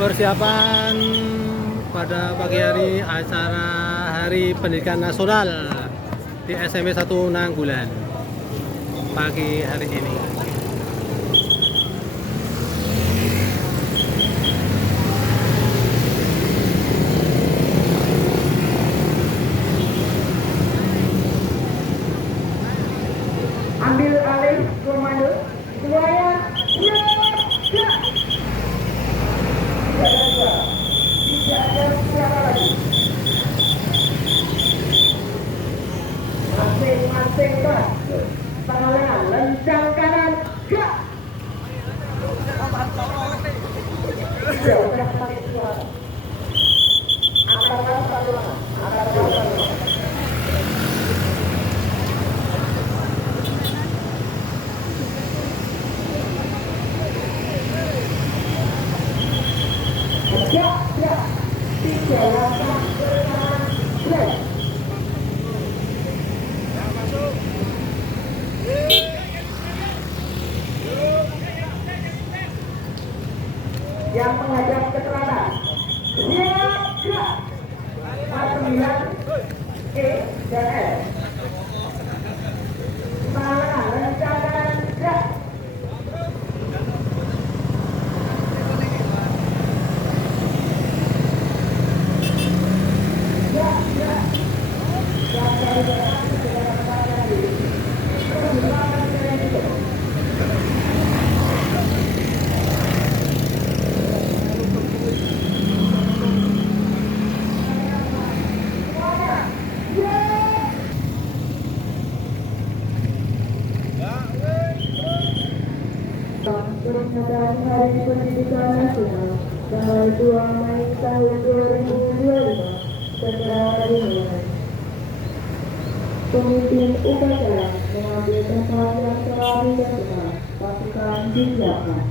Persiapan pada pagi hari acara Hari Pendidikan Nasional di SMP 1 Nanggulan pagi hari ini. Ambil alih komando semuanya siap. Tidak ada siapa lagi. Masing-masing pas tangan lencang kanan gerak. Tidak usah pakai suara. Angkat satu langkah. Angkat satu langkah. Yang menghadap ke selatan. Siap, gerak. 49 E dan S. Tangan lencangkan gerak. Peringatan Hari Pendidikan Nasional tanggal 2 Mei tahun 2025 segera dimulai. Pemimpin upacara mengambil tempat yang telah ditentukan. Pasukan disiapkan.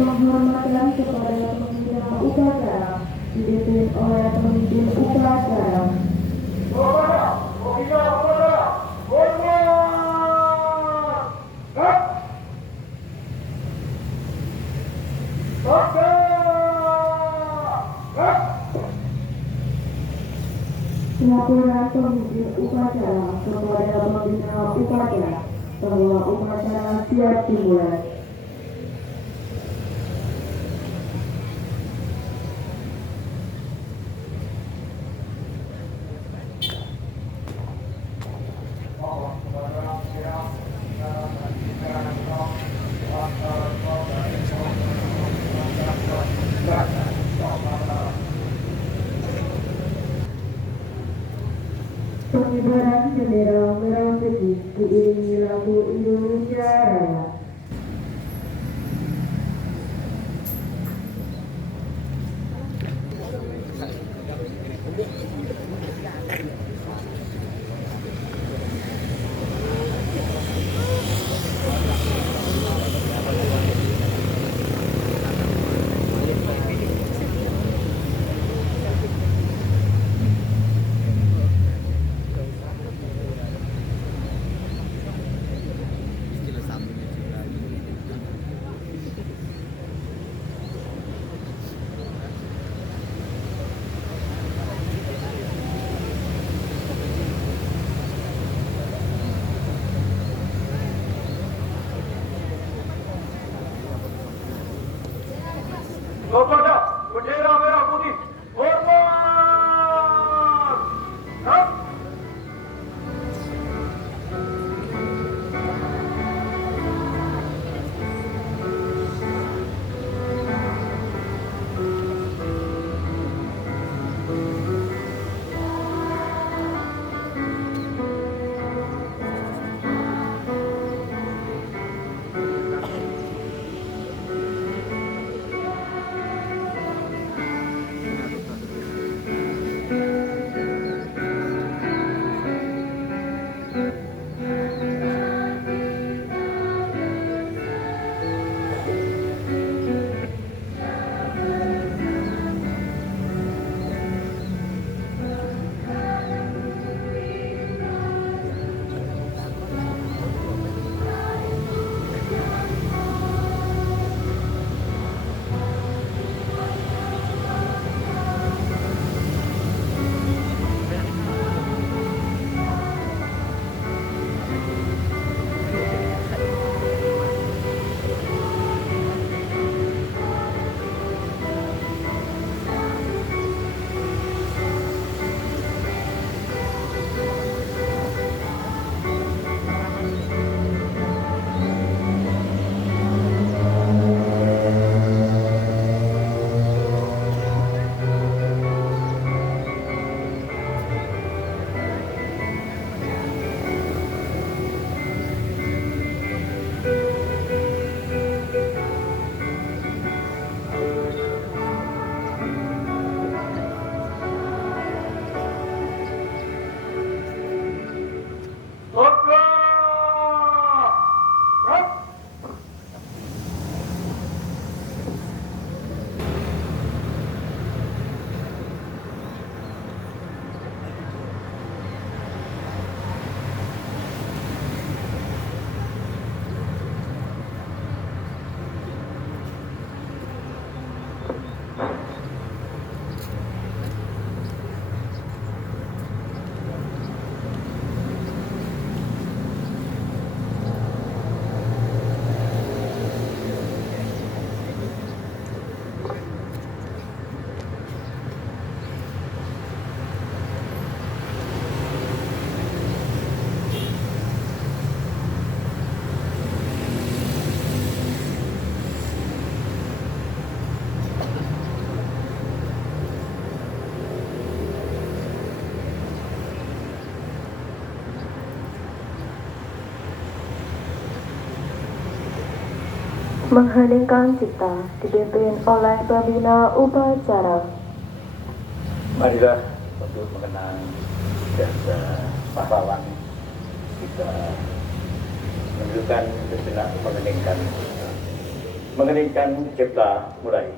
Penghormatan kepada pemimpin upacara dipimpin oleh pemimpin upacara. Laporan pemimpin upacara kepada pembina upacara bahwa upacara siap dimulai. Pengibaran bendera merah putih diiringi lagu Indonesia Raya. Mengheningkan cipta dipimpin oleh pembina upacara. Marilah untuk mengenang jasa pahlawan kita menunjukkan sejenak mengeningkan cipta mulai.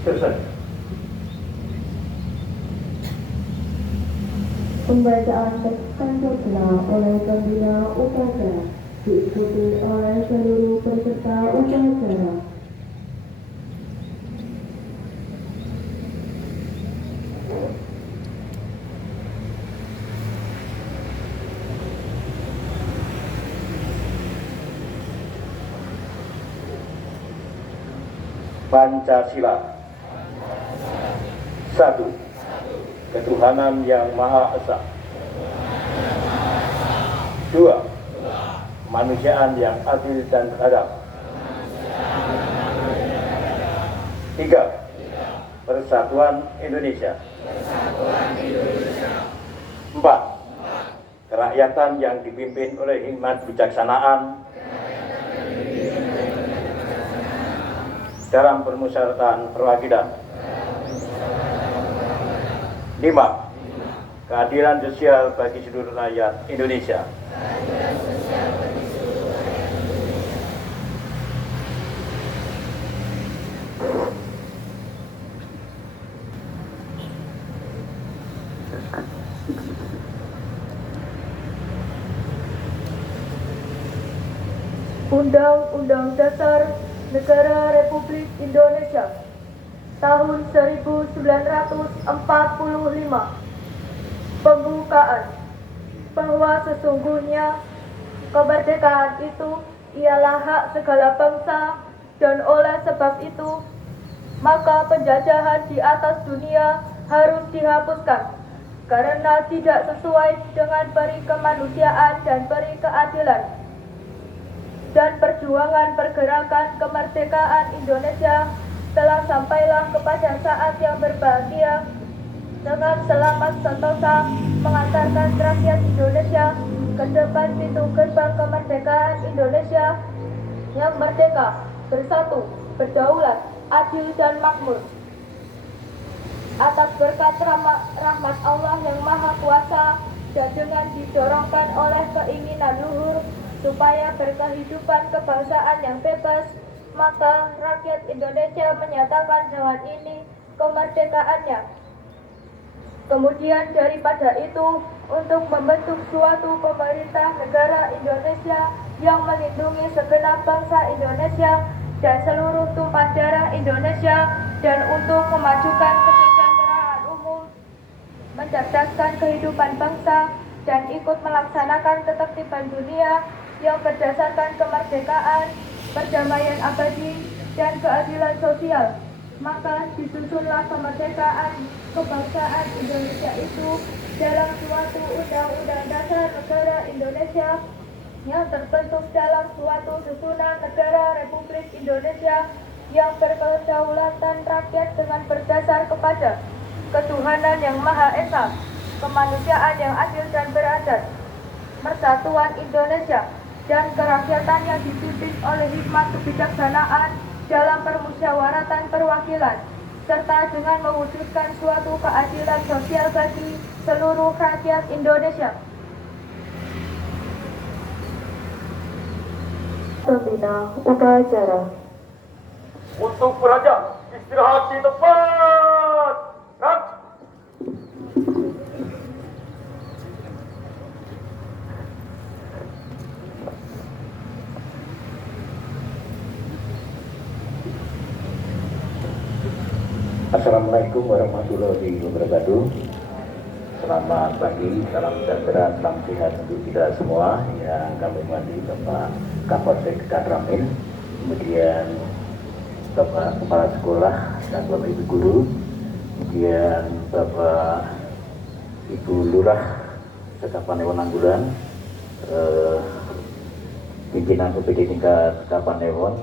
Selesai. Pembacaan teks Pancasila oleh pembina upacara diikuti oleh seluruh peserta upacara. Pancasila. 1. Ketuhanan yang Maha Esa. 2. Kemanusiaan yang adil dan beradab. 3. Persatuan Indonesia. 4. Kerakyatan yang dipimpin oleh hikmat bijaksanaan dalam permusyawaratan perwakilan. 5. Keadilan sosial bagi seluruh rakyat Indonesia. Undang-Undang Dasar Negara Republik Indonesia tahun 1945. Pembukaan. Bahwa sesungguhnya kemerdekaan itu ialah hak segala bangsa, dan oleh sebab itu maka penjajahan di atas dunia harus dihapuskan karena tidak sesuai dengan peri kemanusiaan dan peri keadilan. Dan perjuangan pergerakan kemerdekaan Indonesia telah sampailah kepada saat yang berbahagia dengan selamat sentosa mengantarkan rakyat Indonesia ke depan pintu gerbang kemerdekaan Indonesia yang merdeka, bersatu, berdaulat, adil dan makmur. Atas berkat rahmat Allah yang Maha Kuasa dan dengan didorongkan oleh keinginan luhur supaya berkehidupan kebangsaan yang bebas, maka rakyat Indonesia menyatakan dengan ini kemerdekaannya. Kemudian daripada itu, untuk membentuk suatu pemerintah negara Indonesia yang melindungi segenap bangsa Indonesia dan seluruh tumpah darah Indonesia, dan untuk memajukan kesejahteraan umum, mencerdaskan kehidupan bangsa, dan ikut melaksanakan ketertiban dunia yang berdasarkan kemerdekaan, perdamaian abadi, dan keadilan sosial. Maka disusunlah kemerdekaan kebangsaan Indonesia itu dalam suatu Undang-Undang Dasar Negara Indonesia yang terbentuk dalam suatu susunan negara Republik Indonesia yang berkedaulatan rakyat dengan berdasar kepada ketuhanan yang Maha Esa, kemanusiaan yang adil dan beradab, persatuan Indonesia, dan kerakyatan yang dipimpin oleh hikmat kebijaksanaan dalam permusyawaratan perwakilan, serta dengan mewujudkan suatu keadilan sosial bagi seluruh rakyat Indonesia. Pembina upacara. Untuk peraja, istirahat di tempat. Rak. Assalamualaikum warahmatullahi wabarakatuh. Selamat pagi, salam sejahtera, salam sehat untuk kita semua. Yang kami hormati Bapak Kapolsek Kadramin, kemudian Bapak Kepala Sekolah dan Bapak Ibu Guru, kemudian Bapak Ibu Lurah Kapanewon Nanggulan, pimpinan UPD tingkat Kapanewon,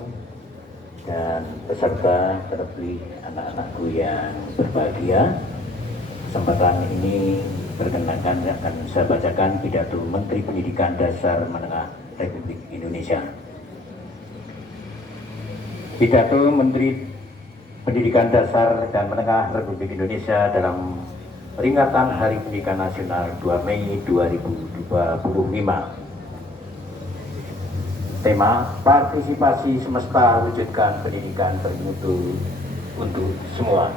dan peserta terpilih anak-anakku yang berbahagia. Kesempatan ini perkenalkan akan saya bacakan pidato Menteri Pendidikan Dasar Menengah Republik Indonesia. Pidato Menteri Pendidikan Dasar dan Menengah Republik Indonesia dalam peringatan Hari Pendidikan Nasional 2 Mei 2025. Tema partisipasi semesta wujudkan pendidikan bermutu untuk semua.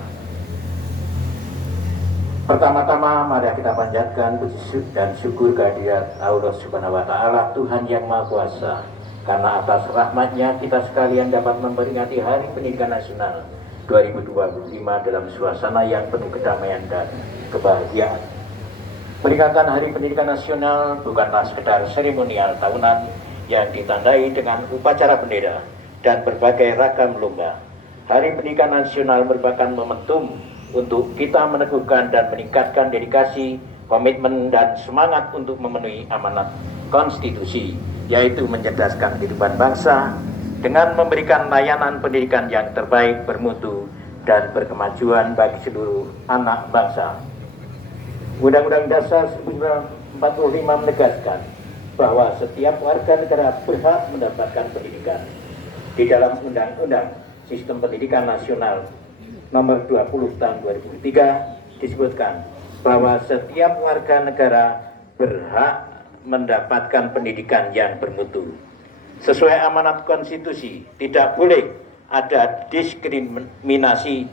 Pertama-tama mari kita panjatkan puji dan syukur kehadirat Allah Subhanahu wa Ta'ala, Tuhan yang Maha Kuasa, karena atas rahmatnya kita sekalian dapat memperingati Hari Pendidikan Nasional 2025 dalam suasana yang penuh kedamaian dan kebahagiaan. Peringatan Hari Pendidikan Nasional bukanlah sekedar seremonial tahunan yang ditandai dengan upacara bendera dan berbagai ragam lomba. Hari Pendidikan Nasional merupakan momentum untuk kita meneguhkan dan meningkatkan dedikasi, komitmen, dan semangat untuk memenuhi amanat konstitusi, yaitu mencerdaskan kehidupan bangsa dengan memberikan layanan pendidikan yang terbaik, bermutu, dan berkemajuan bagi seluruh anak bangsa. Undang-Undang Dasar 1945 menegaskan bahwa setiap warga negara berhak mendapatkan pendidikan. Di dalam Undang-Undang Sistem Pendidikan Nasional Nomor 20 Tahun 2003 disebutkan bahwa setiap warga negara berhak mendapatkan pendidikan yang bermutu. Sesuai amanat konstitusi, tidak boleh ada diskriminasi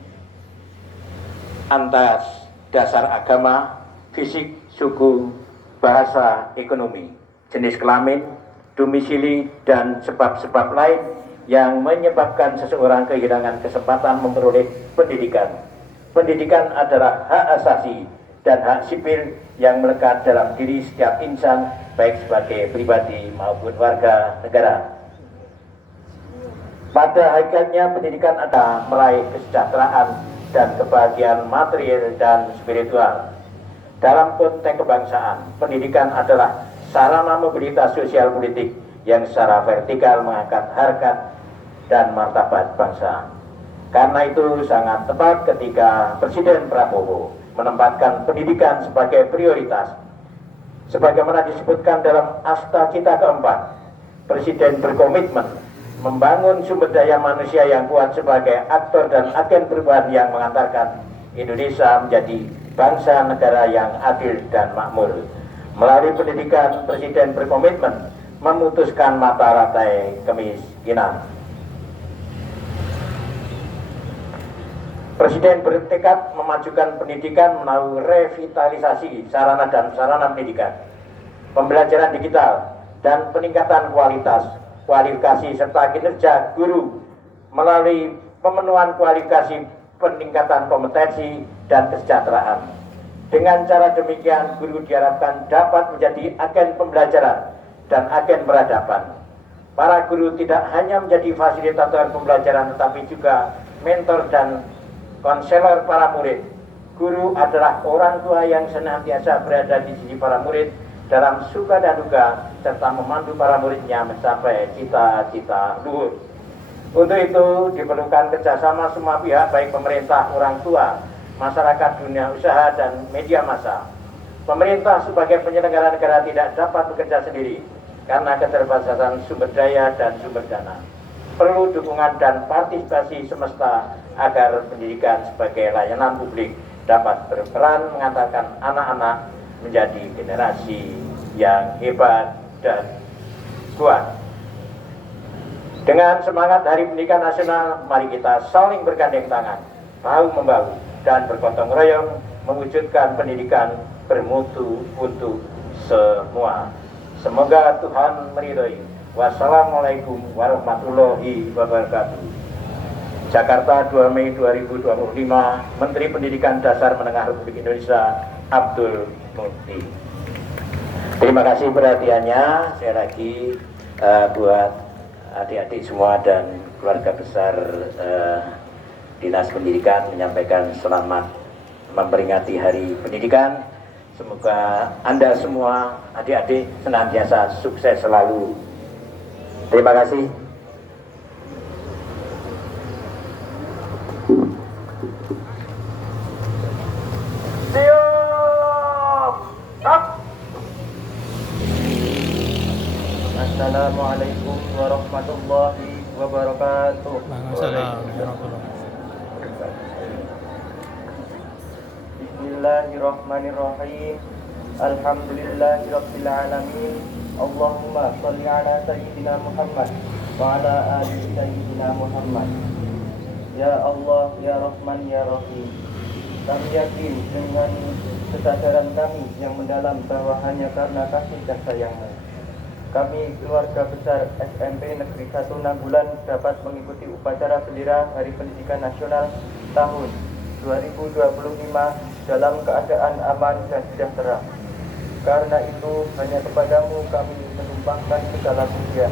atas dasar agama, fisik, suku, bahasa, ekonomi, jenis kelamin, domisili, dan sebab-sebab lain yang menyebabkan seseorang kehilangan kesempatan memperoleh pendidikan. Pendidikan adalah hak asasi dan hak sipil yang melekat dalam diri setiap insan, baik sebagai pribadi maupun warga negara. Pada hakikatnya pendidikan adalah meraih kesejahteraan dan kebahagiaan material dan spiritual. Dalam konteks kebangsaan, pendidikan adalah sarana mobilitas sosial politik yang secara vertikal mengangkat harkat dan martabat bangsa. Karena itu sangat tepat ketika Presiden Prabowo menempatkan pendidikan sebagai prioritas. Sebagaimana disebutkan dalam Asta Cita keempat, Presiden berkomitmen membangun sumber daya manusia yang kuat sebagai aktor dan agen perubahan yang mengantarkan Indonesia menjadi bangsa negara yang adil dan makmur. Melalui pendidikan, Presiden berkomitmen memutuskan mata rantai kemiskinan. Presiden bertekad memajukan pendidikan melalui revitalisasi sarana dan sarana pendidikan, pembelajaran digital, dan peningkatan kualifikasi serta kinerja guru melalui pemenuhan kualifikasi, peningkatan kompetensi, dan kesejahteraan. Dengan cara demikian, guru diharapkan dapat menjadi agen pembelajaran dan agen peradaban. Para guru tidak hanya menjadi fasilitator pembelajaran, tetapi juga mentor dan konselor para murid. Guru adalah orang tua yang senantiasa berada di sisi para murid dalam suka dan duka, serta memandu para muridnya mencapai cita-cita luhur. Untuk itu diperlukan kerjasama semua pihak, baik pemerintah, orang tua, masyarakat, dunia usaha, dan media massa. Pemerintah sebagai penyelenggara negara tidak dapat bekerja sendiri karena keterbatasan sumber daya dan sumber dana. Perlu dukungan dan partisipasi semesta agar pendidikan sebagai layanan publik dapat berperan mengantarkan anak-anak menjadi generasi yang hebat dan kuat. Dengan semangat Hari Pendidikan Nasional, mari kita saling bergandeng tangan, bahu-membahu, dan bergotong royong mewujudkan pendidikan bermutu untuk semua. Semoga Tuhan meridhoi. Wassalamualaikum warahmatullahi wabarakatuh. Jakarta, 2 Mei 2025, Menteri Pendidikan Dasar Menengah Republik Indonesia, Abdul Mukti. Terima kasih perhatiannya. Saya lagi buat adik-adik semua dan keluarga besar Dinas Pendidikan menyampaikan selamat memperingati Hari Pendidikan. Semoga Anda semua adik-adik senantiasa sukses selalu. Terima kasih. Assalamualaikum warahmatullahi wabarakatuh. Bismillahirrahmanirrahim. Alhamdulillahirabbil alamin. Allahumma shalli ala sayyidina Muhammad wa ala ali sayyidina Muhammad. Ya Allah, ya Rahman, ya Rahim. Kami yakin dengan kesadaran kami yang mendalam bahwa hanya karena kasih dan sayang-Mu kami keluarga besar SMP Negeri 1 Nanggulan dapat mengikuti upacara bendera Hari Pendidikan Nasional tahun 2025 dalam keadaan aman dan sejahtera. Karena itu hanya kepadamu kami menumpahkan segala pujian.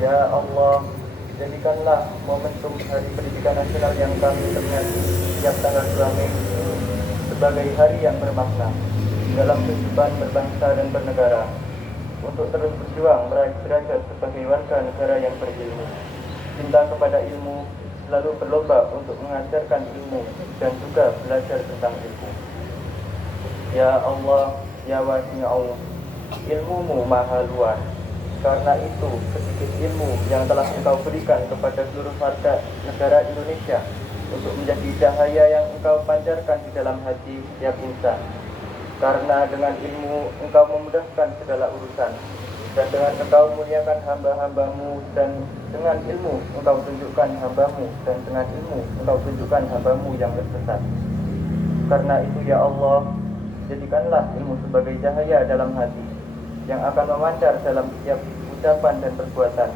Ya Allah, jadikanlah momentum Hari Pendidikan Nasional yang kami peringati setiap tanggal 2 Mei ini sebagai hari yang bermakna dalam kehidupan berbangsa dan bernegara, untuk terus berjuang meraih derajat sebagai warga negara yang berilmu, cinta kepada ilmu, selalu berlomba untuk mengajarkan ilmu dan juga belajar tentang ilmu. Ya Allah, ya Wasi'u, ilmu-Mu maha luas. Karena itu, sedikit ilmu yang telah Engkau berikan kepada seluruh warga negara Indonesia untuk menjadi cahaya yang Engkau pancarkan di dalam hati setiap insan. Karena dengan ilmu Engkau memudahkan segala urusan, dan dengan Engkau muliakan hamba-hamba-Mu, dan dengan ilmu Engkau tunjukkan hamba-Mu, dan dengan ilmu Engkau tunjukkan hamba-Mu yang tersesat. Karena itu ya Allah, jadikanlah ilmu sebagai cahaya dalam hati yang akan memancar dalam setiap ucapan dan perbuatan,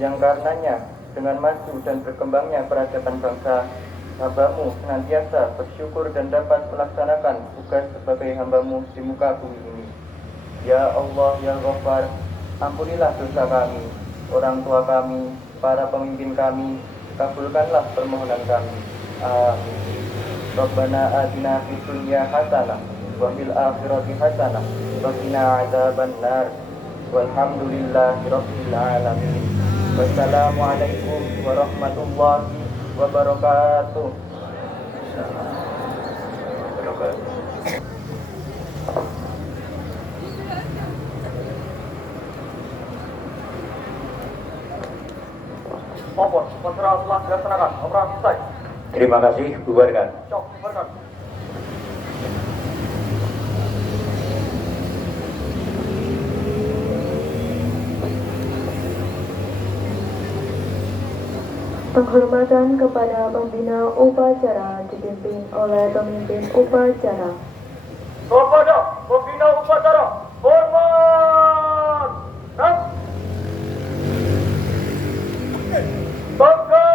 yang karenanya dengan maju dan berkembangnya peradaban bangsa, hamba-Mu senantiasa bersyukur dan dapat melaksanakan tugas sebagai hamba-Mu di muka bumi ini. Ya Allah, ya Ghaffar, ampunilah dosa kami, orang tua kami, para pemimpin kami, kabulkanlah permohonan kami. Amin. Rabbana atina fid dunya hasanah wa fil akhirati hasanah wa qina adzabannar. Walhamdulillahirabbil alamin. Wassalamualaikum warahmatullahi wabarakatuh. Upacara telah dilaksanakan. Operasi selesai. Terima kasih, bubarkan. Bubarkan. Penghormatan kepada pembina upacara dipimpin oleh pemimpin upacara. Kepada pembina upacara, hormat. Bangga.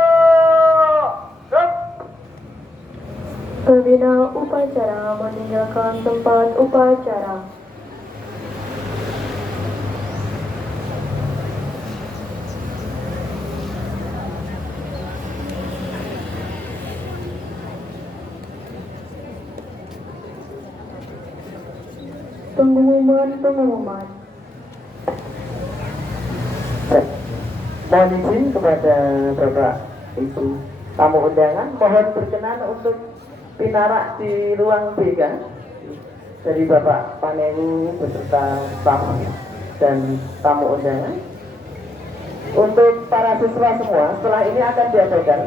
Pembina upacara meninggalkan tempat upacara. Pengumuman. Mohon izin kepada Bapak Ibu tamu undangan, mohon berkenan untuk pinarak di ruang BK dari Bapak Panelu beserta staf dan tamu undangan. Untuk para siswa semua, setelah ini akan diadakan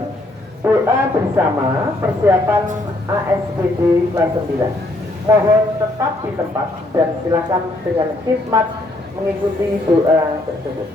doa bersama persiapan ASPD kelas 9. Mohon tetap di tempat dan silakan dengan khidmat mengikuti doa tersebut.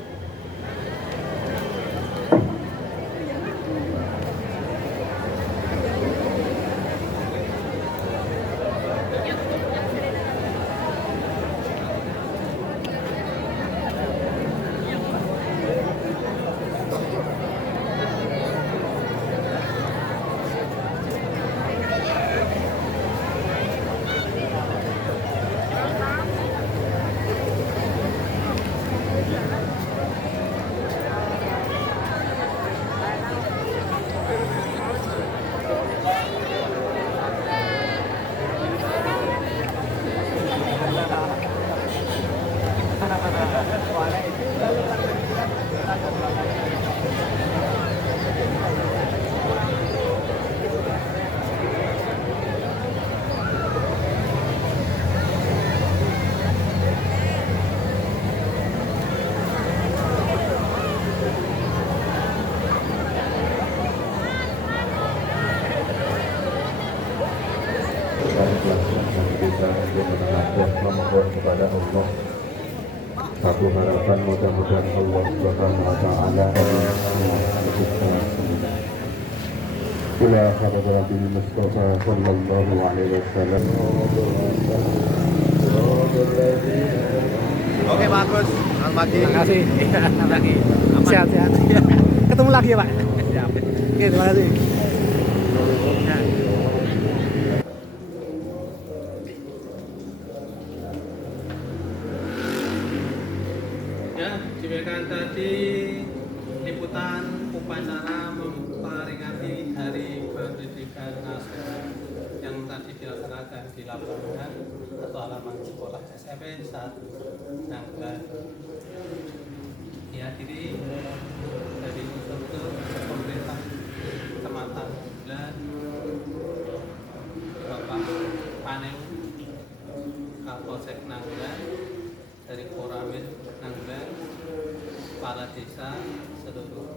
kita untuk menengadkan memohon kepada Allah satu harapan mudah-mudahan Allah Subhanahu wa taala ila hadratil Mustafa sallallahu alaihi wasallam. Oke, bagus. Selamat pagi. Terima kasih. Lagi. Sehat-sehat. Ketemu lagi ya, Pak. Siap. Oke, terima kasih. Ya, diberikan tadi liputan upacara memperingati Hari Pendidikan Nasional yang tadi dilaksanakan di lapangan atau halaman sekolah SMP 1 Nanggulan. Dihadiri dari unsur pemerintah Kecamatan Nanggulan, Bapak Panel Kapolsek Nanggulan, dari Koramil Nanggulan, kepala desa seluruh